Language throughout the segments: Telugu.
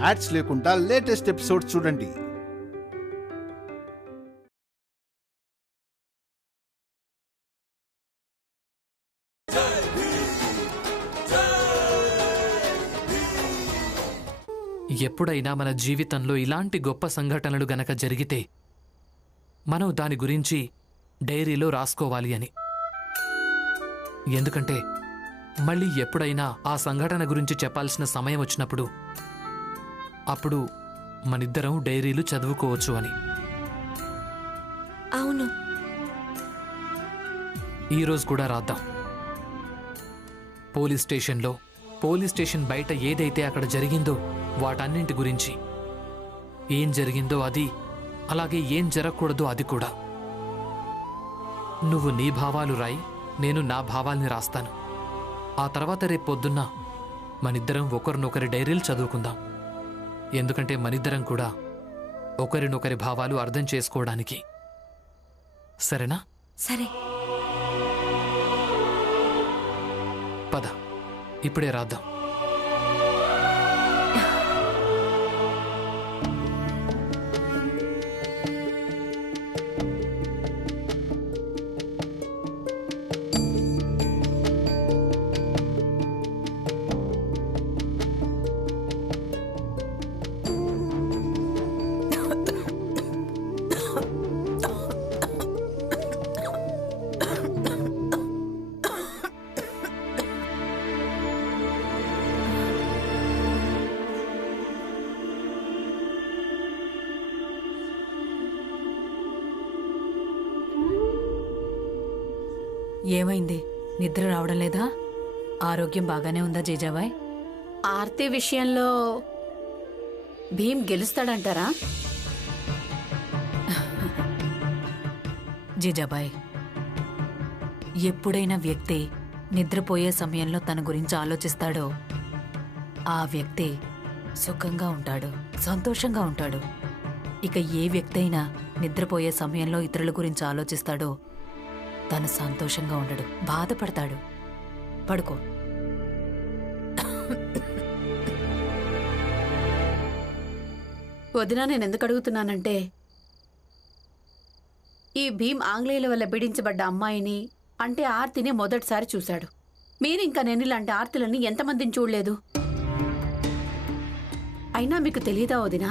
యాడ్స్ లేకుండా లేటెస్ట్ ఎపిసోడ్స్ చూడండి. ఎప్పుడైనా మన జీవితంలో ఇలాంటి గొప్ప సంఘటనలు గనక జరిగితే మనం దాని గురించి డైరీలో రాసుకోవాలి అని. ఎందుకంటే మళ్ళీ ఎప్పుడైనా ఆ సంఘటన గురించి చెప్పాల్సిన సమయం వచ్చినప్పుడు అప్పుడు మనిద్దరం డైరీలు చదువుకోవచ్చు అని. అవును, ఈరోజు కూడా రాద్దాం. పోలీస్ స్టేషన్ బయట ఏదైతే అక్కడ జరిగిందో వాటన్నింటి గురించి, ఏం జరిగిందో అది, అలాగే ఏం జరగకూడదో అది కూడా. నువ్వు నీ భావాలు రాయి, నేను నా భావాల్ని రాస్తాను. ఆ తర్వాత రేపు పొద్దున్న మనిద్దరం ఒకరినొకరి డైరీలు చదువుకుందాం. ఎందుకంటే మనిద్దరం కూడా ఒకరినొకరి భావాలు అర్థం చేసుకోవడానికి. సరేనా? సరే. పద, ఇప్పుడే రాద్దాం. ఏమైంది? నిద్ర రావడం లేదా? ఆరోగ్యం బాగానే ఉందా జీజాబాయ్? ఆర్తి విషయంలో భీమ్ గెలుస్తాడంటారా? జీజాబాయ్, ఎప్పుడైనా వ్యక్తి నిద్రపోయే సమయంలో తన గురించి ఆలోచిస్తాడో ఆ వ్యక్తి సుఖంగా ఉంటాడు, సంతోషంగా ఉంటాడు. ఇక ఏ వ్యక్తి అయినా నిద్రపోయే సమయంలో ఇతరుల గురించి ఆలోచిస్తాడో తను సంతోషంగా ఉండడు, బాధపడతాడు. పడుకో. వదినా, నేను ఎందుకు అడుగుతున్నానంటే, ఈ భీమ్ ఆంగ్లేయుల వల్ల పీడించబడ్డ అమ్మాయిని అంటే ఆర్తిని మొదటిసారి చూశాడు. మీరింకా నేను ఇలాంటి ఆర్తులని ఎంతమందిని చూడలేదు. అయినా మీకు తెలీదా వదినా,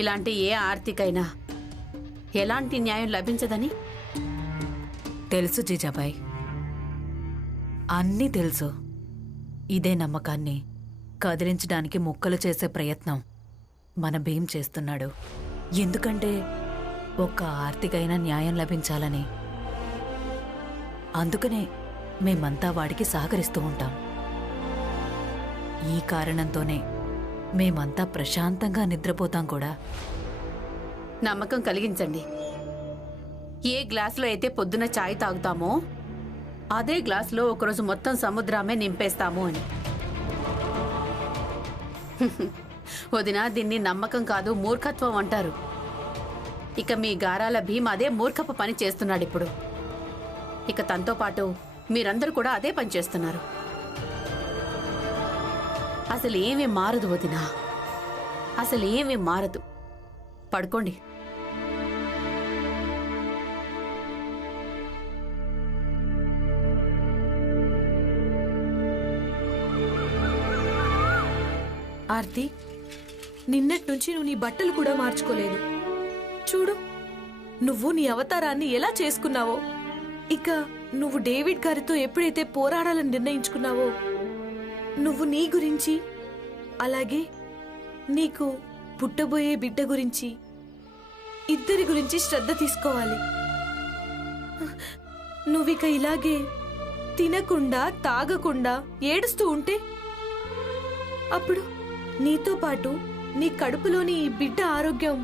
ఇలాంటి ఏ ఆర్తికైనా ఎలాంటి న్యాయం లభించదని? తెలుసు జీజాబాయ్, అన్నీ తెలుసు. ఇదే నమ్మకాన్ని కదిలించడానికి ముక్కలు చేసే ప్రయత్నం మన భీమ్ చేస్తున్నాడు. ఎందుకంటే ఒక్క ఆర్తికైనా న్యాయం లభించాలని. అందుకనే మేమంతా వాడికి సహకరిస్తూ ఉంటాం. ఈ కారణంతోనే మేమంతా ప్రశాంతంగా నిద్రపోతాం కూడా. నమ్మకం కలిగించండి. ఏ గ్లాసులో అయితే పొద్దున చాయ్ తాగుతామో అదే గ్లాసులో ఒకరోజు మొత్తం సముద్రమే నింపేస్తాము అని. వదినా, దీన్ని నమ్మకం కాదు, మూర్ఖత్వం అంటారు. ఇక మీ గారాల భీమ్ అదే మూర్ఖపు పని చేస్తున్నాడు ఇప్పుడు. ఇక తనతో పాటు మీరందరూ కూడా అదే పని చేస్తున్నారు. అసలు ఏమీ మారదు వదినా, అసలు ఏమీ మారదు. పడుకోండి. ఆర్తి, నిన్నట్నుంచి నువ్వు నీ బట్టలు కూడా మార్చుకోలేదు. చూడు, నువ్వు నీ అవతారాన్ని ఎలా చేసుకున్నావో. ఇక నువ్వు డేవిడ్ గారితో ఎప్పుడైతే పోరాడాలని నిర్ణయించుకున్నావో, నువ్వు నీ గురించి అలాగే నీకు పుట్టబోయే బిడ్డ గురించి ఇద్దరి గురించి శ్రద్ధ తీసుకోవాలి. నువ్విక ఇలాగే తినకుండా తాగకుండా ఏడుస్తూ ఉంటే అప్పుడు నీతో పాటు నీ కడుపులోని ఈ బిడ్డ ఆరోగ్యం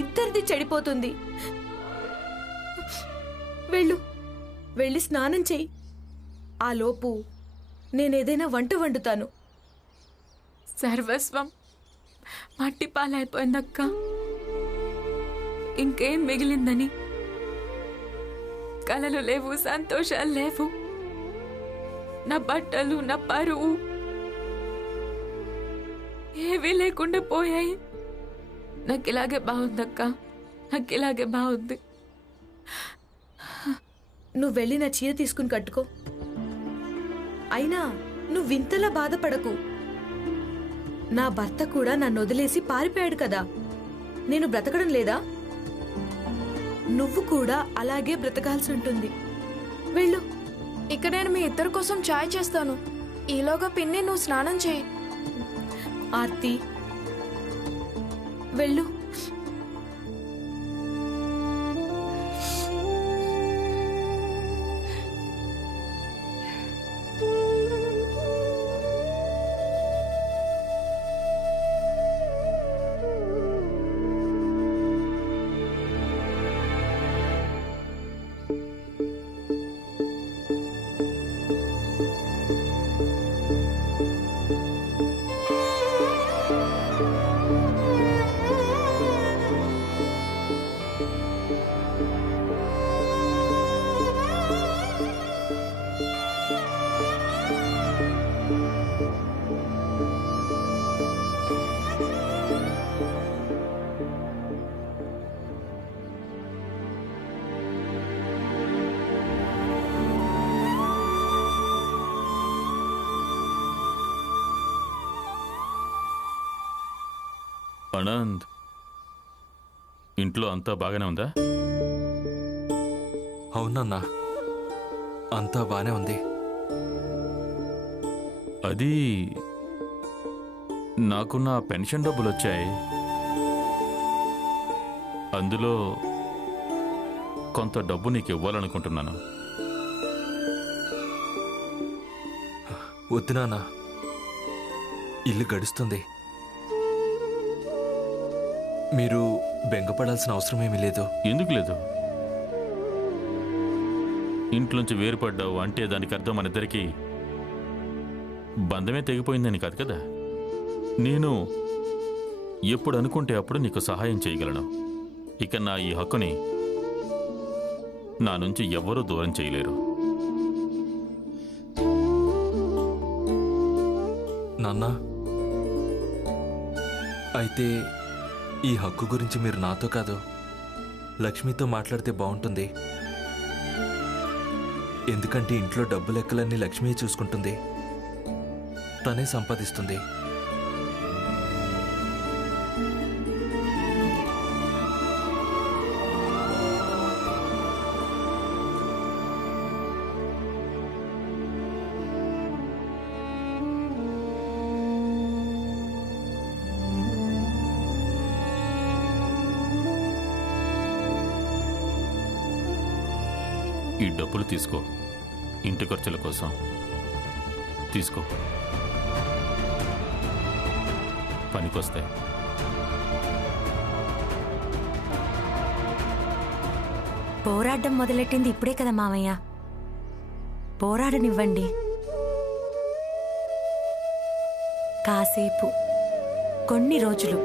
ఇద్దరిది చెడిపోతుంది. వెళ్ళి స్నానం చెయ్యి. ఆ లోపు నేనేదైనా వంట వండుతాను. సర్వస్వం మట్టి పాలైపోయిందక్క. ఇంకేం మిగిలిందని? కలలు లేవు, సంతోషాలు లేవు. నా బట్టలు, నా పరువు ఏవీ లేకుండా పోయాయి. నాకు ఇలాగే బాగుందక్క, నాకు ఇలాగే బాగుంది. నువ్వు వెళ్ళి నా చీర తీసుకుని కట్టుకో. అయినా నువ్వు వింతలా బాధపడకు. నా భర్త కూడా నన్ను వదిలేసి పారిపోయాడు కదా, నేను బ్రతకడం లేదా? నువ్వు కూడా అలాగే బ్రతకాల్సి ఉంటుంది. వెళ్ళు. ఇక నేను మీ ఇద్దరి కోసం చాయ్ చేస్తాను. ఈలోగా పిన్ని నువ్వు స్నానం చేయి. ఆర్తి, వెళ్ళు. ఆనంద్, ఇంట్లో అంతా బాగానే ఉందా? అవునన్నా, అంతా బానే ఉంది. అది నాకు నా పెన్షన్ డబ్బులు వచ్చాయి. అందులో కొంత డబ్బు నీకు ఇవ్వాలనుకుంటున్నాను. వద్దు నాన్న, ఇల్లు గడుస్తుంది. మీరు బెంగపడాల్సిన అవసరమేమీ లేదు. ఎందుకు లేదు? ఇంట్లోంచి వేరుపడ్డావు అంటే దానికి అర్థం మన ఇద్దరికీ బంధమే తెగిపోయిందని కాదు కదా. నేను ఎప్పుడు అనుకుంటే అప్పుడు నీకు సహాయం చేయగలను. ఇక నా ఈ హక్కుని నా నుంచి ఎవ్వరూ దూరం చేయలేరు. నాన్న, అయితే ఈ హక్కు గురించి మీరు నాతో కాదు, లక్ష్మితో మాట్లాడితే బాగుంటుంది. ఎందుకంటే ఇంట్లో డబ్బు లెక్కలన్నీ లక్ష్మి చూసుకుంటుంది, తనే సంపాదిస్తుంది. ఈ డబ్బులు తీసుకో, ఇంటి ఖర్చుల కోసం తీసుకో, పనికొస్తాయి. పోరాటం మొదలెట్టింది ఇప్పుడే కదా మామయ్య, పోరాడనివ్వండి. కాసేపు, కొన్ని రోజులు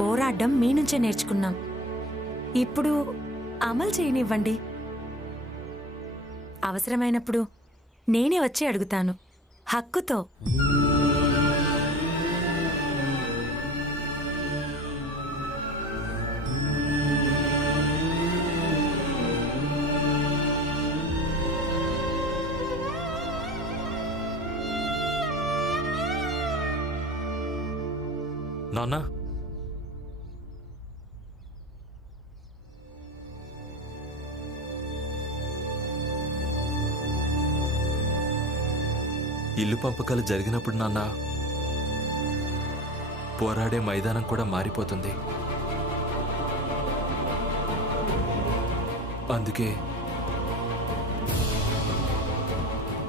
పోరాటం మీ నుంచే నేర్చుకున్నాం. ఇప్పుడు అమలు చేయనివ్వండి. అవసరమైనప్పుడు నేనే వచ్చి అడుగుతాను, హక్కుతో. నాన్న, ఇల్లు పంపకాలు జరిగినప్పుడు నాన్న, పోరాడే మైదానం కూడా మారిపోతుంది. అందుకే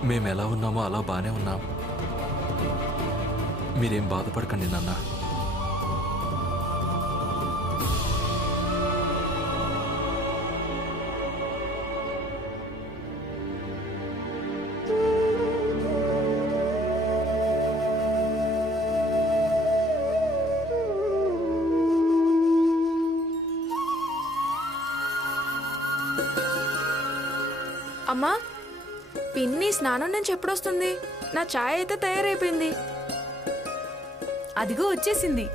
మేమెలా ఉన్నామో అలా బానే ఉన్నాం. మీరేం బాధపడకండి నాన్న. అమ్మా, పిన్ని స్నానం నుంచి ఎప్పుడొస్తుంది? నా చాయ్ అయితే తయారైపోయింది. అదిగో వచ్చేసింది.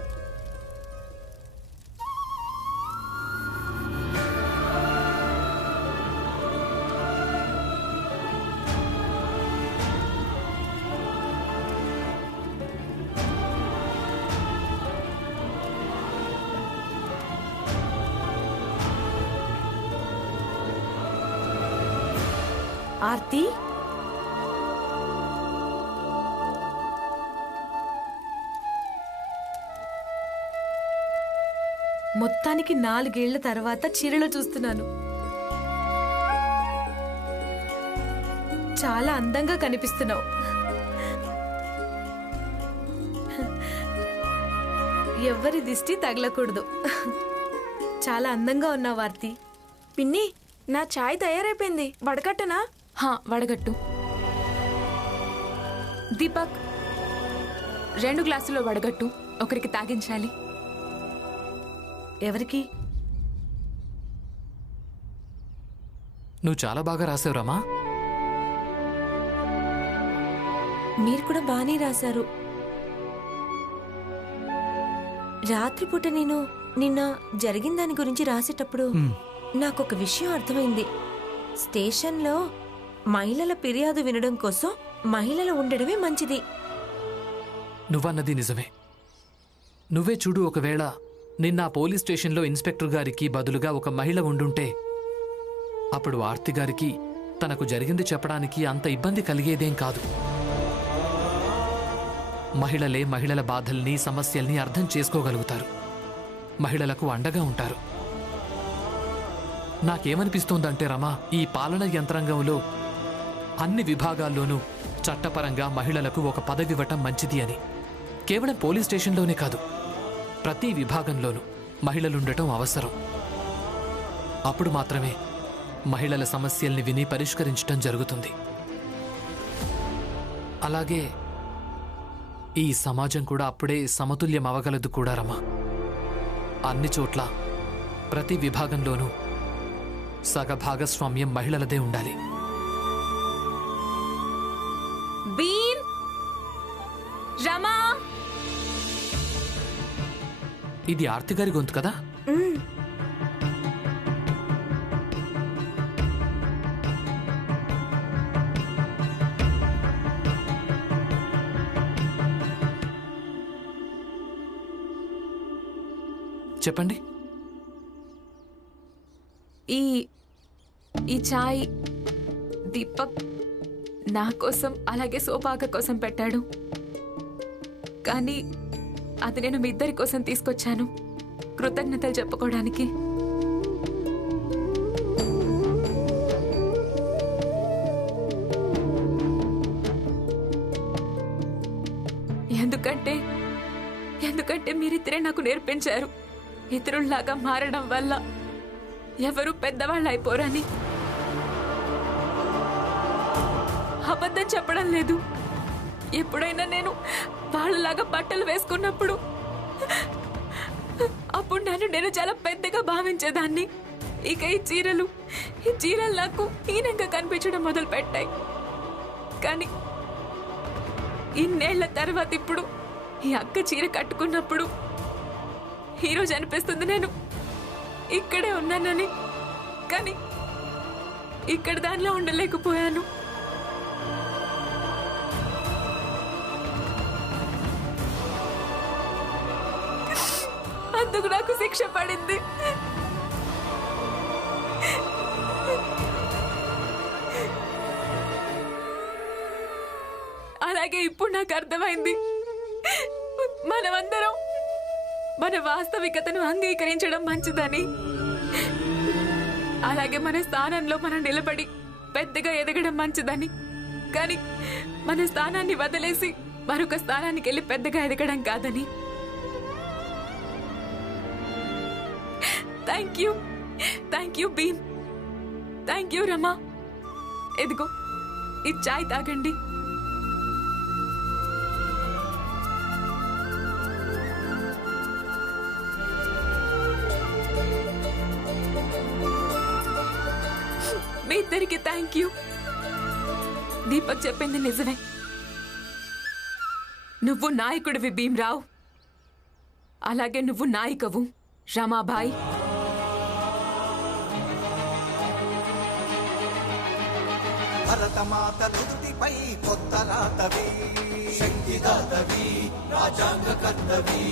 ఆర్తి, మొత్తానికి 4 ఏళ్ల తర్వాత చీరలో చూస్తున్నాను. చాలా అందంగా కనిపిస్తున్నావు. ఎవరి దిష్టి తగలకూడదు. చాలా అందంగా ఉన్నావు ఆర్తి. పిన్ని, నా చాయ్ తయారైపోయింది. వడకట్టనా? హా, వడగట్టు. దీపక్, 2 గ్లాసులో వడగట్టు. ఒకరికి తాగించాలి. ఎవరికి? నువ్వు చాలా బాగా రాసావు రమా. మీరు కూడా బానే రాశారు. రాత్రిపూట నేను నిన్న జరిగిన దాని గురించి రాసేటప్పుడు నాకొక విషయం అర్థమైంది. స్టేషన్లో మహిళల ఫిర్యాదు వినడం కోసం మహిళలు ఉండడమే మంచిది. నువ్వన్నది నిజమే. నువ్వే చూడు, ఒకవేళ నిన్న పోలీస్ స్టేషన్లో ఇన్స్పెక్టర్ గారికి బదులుగా ఒక మహిళ ఉండుంటే అప్పుడు ఆర్తి గారికి తనకు జరిగింది చెప్పడానికి అంత ఇబ్బంది కలిగేదేం కాదు. మహిళలే మహిళల బాధల్ని, సమస్యల్ని అర్థం చేసుకోగలుగుతారు. మహిళలకు అండగా ఉంటారు. నాకేమనిపిస్తోందంటే రమా, ఈ పాలన యంత్రాంగంలో అన్ని విభాగాల్లోనూ చట్టపరంగా మహిళలకు ఒక పదవి ఇవ్వటం మంచిది అని. కేవలం పోలీస్ స్టేషన్లోనే కాదు, ప్రతి విభాగంలోనూ మహిళలుండటం అవసరం. అప్పుడు మాత్రమే మహిళల సమస్యల్ని విని పరిష్కరించటం జరుగుతుంది. అలాగే ఈ సమాజం కూడా అప్పుడే సమతుల్యం అవగలదు కూడా రమా. అన్ని చోట్ల ప్రతి విభాగంలోనూ సగభాగస్వామ్యం మహిళలదే ఉండాలి. భీమ్, రమా. ఇది ఆర్తి గారి గొంతు కదా? చెప్పండి. ఈ చాయ్ దీపక్ నా కోసం అలాగే సోపాక కోసం పెట్టాడు. కానీ అది నేను మీ ఇద్దరి కోసం తీసుకొచ్చాను, కృతజ్ఞతలు చెప్పుకోవడానికి. ఎందుకంటే మీరిద్దరే నాకు నేర్పించారు, ఇతరుల్లాగా మారడం వల్ల ఎవరు పెద్దవాళ్ళు అయిపోరని. అబద్ధం చెప్పడం లేదు. ఎప్పుడైనా నేను వాళ్ళలాగా బట్టలు వేసుకున్నప్పుడు అప్పుడు నేను చాలా పెద్దగా భావించేదాన్ని. ఇక ఈ చీరలు నాకు హీనంగా కనిపించడం మొదలు పెట్టాయి. కానీ ఇన్నేళ్ల తర్వాత ఇప్పుడు ఈ అక్క చీర కట్టుకున్నప్పుడు ఈరోజు అనిపిస్తుంది నేను ఇక్కడే ఉన్నానని. కానీ ఇక్కడ దానిలో ఉండలేకపోయాను. అందుకు నాకు శిక్ష పడింది. అలాగే ఇప్పుడు నాకు అర్థమైంది, మనమందరం మన వాస్తవికతను అంగీకరించడం మంచిదని. అలాగే మన స్థానంలో మనం నిలబడి పెద్దగా ఎదగడం మంచిదని. కానీ మన స్థానాన్ని వదిలేసి మరొక స్థానానికి వెళ్ళి పెద్దగా ఎదగడం కాదని. Thank you Bheem. Thank you Rama. ఎదిగో ఈ చాయ్ తాగండి. మీ ఇద్దరికి థ్యాంక్ యూ. దీపక్ చెప్పింది నిజమే. నువ్వు నాయకుడివి భీమ్రావ్. అలాగే నువ్వు నాయికవు రమాబాయ్. భరతమాత నుదుటిపై కొత్త రాతవి, శక్తిదాతవి, రాజాంగ కర్తవి,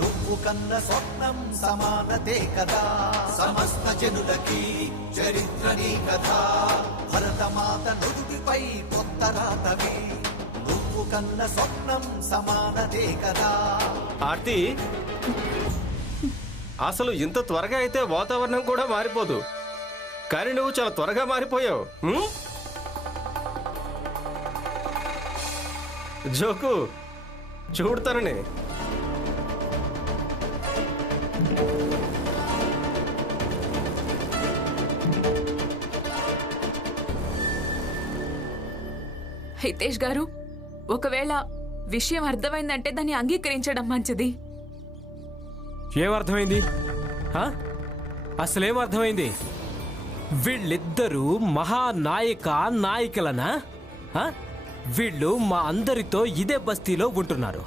నువ్వు కన్న స్వప్నం సమానతే కదా, సమస్త జనులకి చరిత్ర నీ కదా. భరతమాత నుదుటిపై కొత్త రాతవి, నువ్వు కన్న స్వప్నం సమానతే కదా. ఆర్తి, అసలు ఇంత త్వరగా అయితే వాతావరణం కూడా మారిపోదు, కానీ నువ్వు చాలా త్వరగా మారిపోయావు. జోకు చూడతానని. హితేష్ గారు, ఒకవేళ విషయం అర్థమైందంటే దాన్ని అంగీకరించడం మంచిది. ఏమర్థమైంది? అసలేం అర్థమైంది? వీళ్ళిద్దరూ మహానాయక నాయకులనా? వీళ్ళు మా అందరితో ఇదే బస్తీలో ఉంటున్నారు.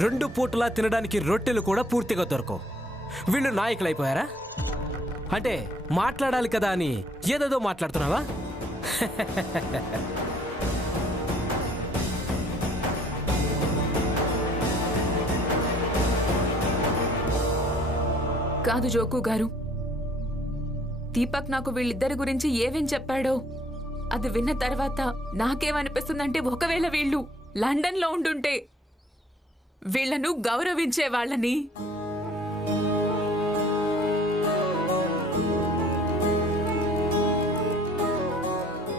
2 పూటలా తినడానికి రొట్టెలు కూడా పూర్తిగా దొరకవు. వీళ్ళు నాయకులైపోయారా? అంటే మాట్లాడాలి కదా అని ఏదేదో మాట్లాడుతున్నావా? కాదు జోకు గారు, దీపక్ నాకు వీళ్ళిద్దరి గురించి ఏమేం చెప్పాడో అది విన్న తర్వాత నాకేమనిపిస్తుందంటే, ఒకవేళ వీళ్ళు లండన్లో ఉండుంటే వీళ్లను గౌరవించే వాళ్ళని.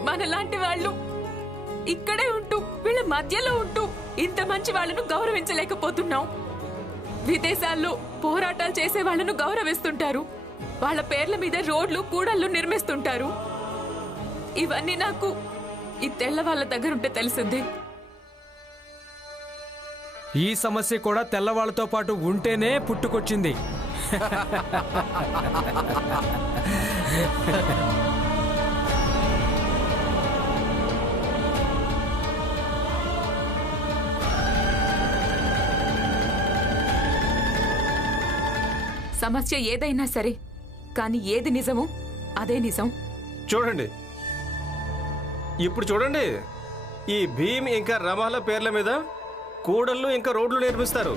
మనలాంటి వాళ్ళు ఇక్కడే ఉంటూ వీళ్ళ మధ్యలో ఉంటూ ఇంత మంచి వాళ్ళను గౌరవించలేకపోతున్నాం. విదేశాల్లో పోరాటాలు చేసే వాళ్ళను గౌరవిస్తుంటారు, వాళ్ళ పేర్ల మీద రోడ్లు కూడళ్లు నిర్మిస్తుంటారు. ఇవన్నీ నాకు ఈ తెల్ల వాళ్ళ దగ్గరుంటే తెలిసింది. ఈ సమస్య కూడా తెల్లవాళ్లతో పాటు ఉంటేనే పుట్టుకొచ్చింది. సమస్య ఏదైనా సరే, కానీ ఏది నిజమో అదే నిజం. చూడండి, ఇప్పుడు చూడండి, ఈ భీమ్ ఇంకా రమాల పేర్ల మీద కూడళ్ళు ఇంకా రోడ్లు నిర్మిస్తారు.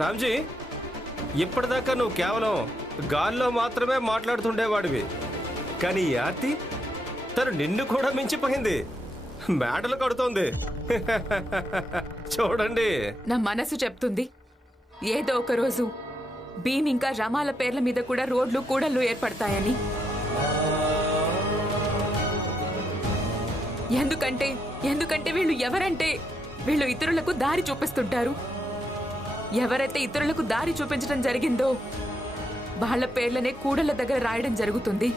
రామ్జీ, ఇప్పటిదాకా నువ్వు కేవలం గాల్లో మాత్రమే మాట్లాడుతుండేవాడివి, కానీ ఈ ఆర్తి తను నిన్ను కూడా మించిపోయింది, మేడలు కడుతోంది. చూడండి, నా మనసు చెప్తుంది ఏదో ఒక రోజు భీమ్ ఇంకా రమాల పేర్ల మీద కూడా రోడ్లు కూడళ్ళు ఏర్పడతాయని. ఎందుకంటే వీళ్ళు ఎవరంటే వీళ్ళు ఇతరులకు దారి చూపిస్తుంటారు. ఎవరైతే ఇతరులకు దారి చూపించడం జరిగిందో వాళ్ళ పేర్లనే కూడళ్ల దగ్గర రాయడం జరుగుతుంది.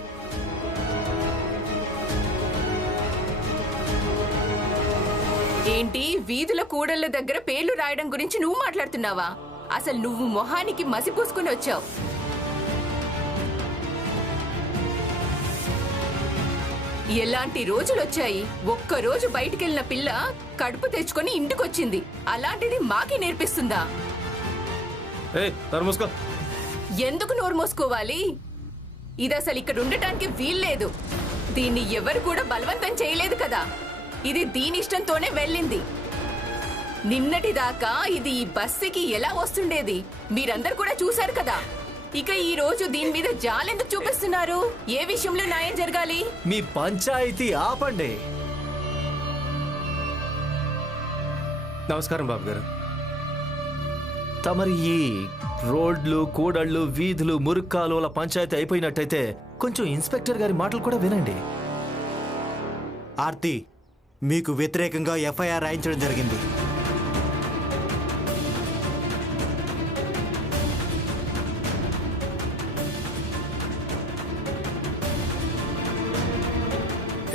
ఏంటి, వీధుల కూడళ్ల దగ్గర పేర్లు రాయడం గురించి నువ్వు మాట్లాడుతున్నావా? అసలు నువ్వు మొహానికి మసి పూసుకుని వచ్చావు. ఎలాంటి రోజులొచ్చాయి? ఒక్కరోజు బయటికెళ్ళిన పిల్ల కడుపు తెచ్చుకొని ఇంటికొచ్చింది, అలాంటిది మాకే నేర్పిస్తుందా? ఎందుకు నోరు మోసుకోవాలి? ఇది అసలు ఇక్కడ ఉండటానికి వీల్లేదు. దీన్ని ఎవరు కూడా బలవంతం చేయలేదు కదా, ఇది దీని ఇష్టంతోనే వెళ్ళింది. నిన్నటిదాకా ఇది ఈ బస్సుకి ఎలా వస్తుండేది మీరందరూ కూడా చూశారు కదా. ఇక ఈ రోజు దీని మీద జాలెందుకు చూపిస్తున్నారు? ఏ విషయంలో న్యాయం జరగాలి? మీ పంచాయతీ ఆపండి. నమస్కారం బాబు గారు. తమరి ఈ రోడ్లు కూడళ్ళు వీధులు మురుక్కాలుల పంచాయతీ అయిపోయినట్టయితే కొంచెం ఇన్స్పెక్టర్ గారి మాటలు కూడా వినండి. ఆర్తి, మీకు వ్యతిరేకంగా ఎఫ్ఐఆర్ రాయించడం జరిగింది.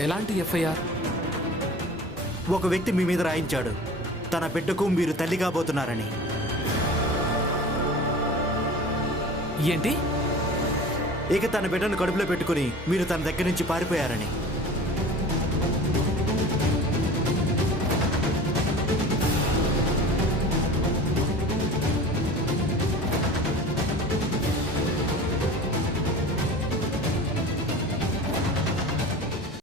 ఎలాంటి ఎఫ్ఐఆర్? ఒక వ్యక్తి మీ మీద రాయించాడు, తన బిడ్డకు మీరు తల్లి కాబోతున్నారని. ఏంటి? ఇక తన బిడ్డను కడుపులో పెట్టుకుని మీరు తన దగ్గర నుంచి పారిపోయారని.